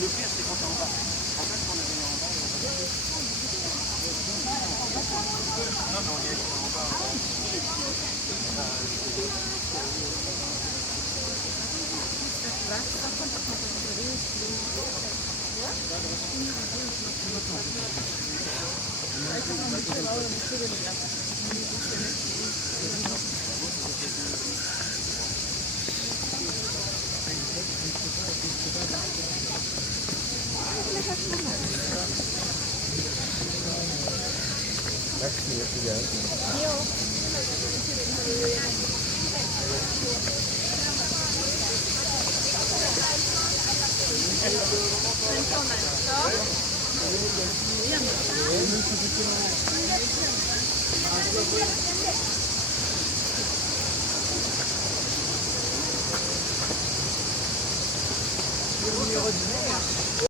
le pire, c'est quand t'es en bas. En fait, quand on est en bas, non, mais on y est en bas. Numéro 10.